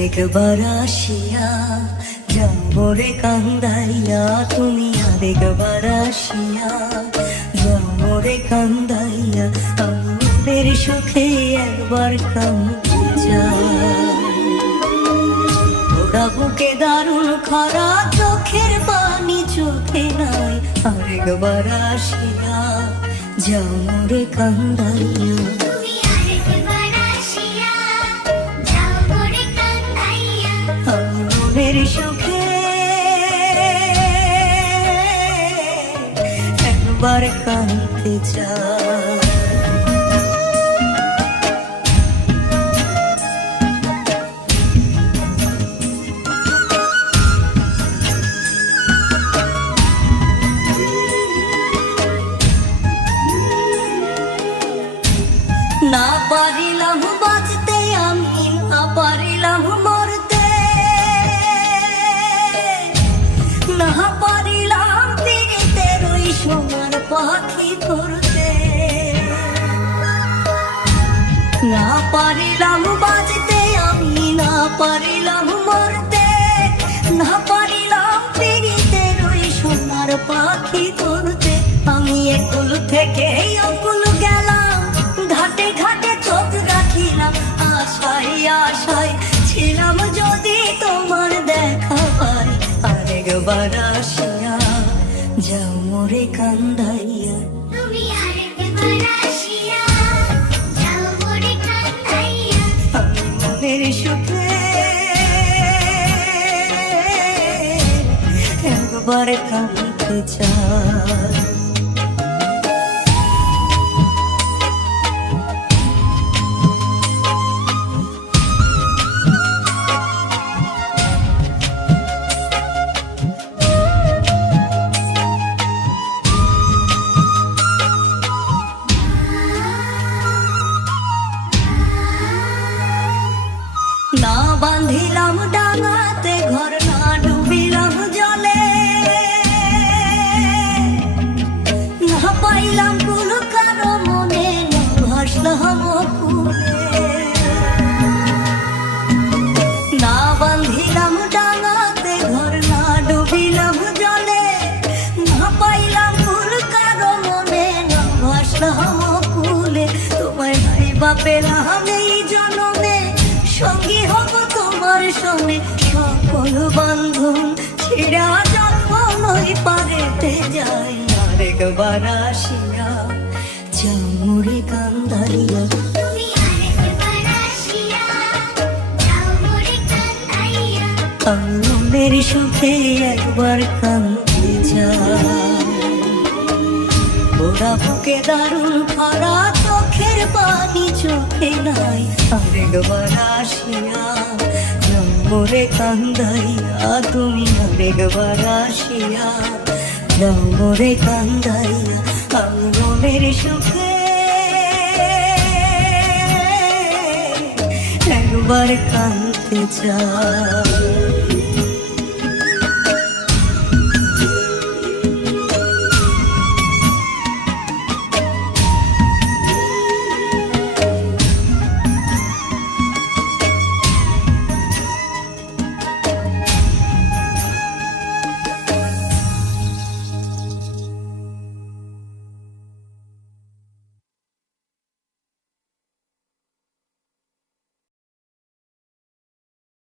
আরেকবার আসিয়া যাও রে কান্দাইয়া, তুমি আরেকবার আসিয়া যাও রে কান্দাইয়া, আমাদের সুখে একবার কান্দে যাও। ওরা বুকে দারুণ খরা, চোখের পানি চোখে নাই, আরেকবার আসিয়া যাও রে কান্দাইয়া। মনের সুখে একবার কাঁদতে চাই। না পারিলাম বাঁচতে আমি, না পারিলাম মরতে, না পারিলাম পীড়িতের ওই সোনার পাখি ধরতে, না পারিলাম বাঁচতে আমি, না পারিলাম মরতে, না পারিলাম পীড়িতের ওই সোনার পাখি ধরতে। আমি একুল থেকে অকুল গেলাম, ঘাটে ঘাটে চোখ রাখিলাম, আশায় আশায় ছিলাম যদি তোমার দেখা পাই, আরেকবার আসিয়া যাও মোরে কান্দাইয়া। আমি মনের সুখে একবার কাঁদতে চাই। না বাঁধিলাম ডাঙাতে ঘর, না ডুবিলাম জলে, না পাইলাম কুল কারো মনে, না ভাসলাম কুলে। না বাঁধিলাম ডাঙাতে ঘর, না ডুবিলাম জলে, না পাইলাম কুল কারো মনে, না ভাসলাম কুলে। তোমায় ভাইবা পেলাম এই জনমে, সঙ্গী হব তোমার সঙ্গে, সকল বান্ধন ছিড়া যখন ওই পারেতে যাই, আরেকবার আসিয়া যাও মোরে কান্দাইয়া। আমি মনের সুখে একবার কাঁদতে চাই। ওরা বুকে দারুণ খরা, চোখের পানি চোখে নাই, আরেকবার আসিয়া যাও মোরে কান্দাইয়া। তুমি আরেকবার আসিয়া যাও মোরে কান্দাইয়া। আমি মনের সুখে একবার কাঁদতে চাই।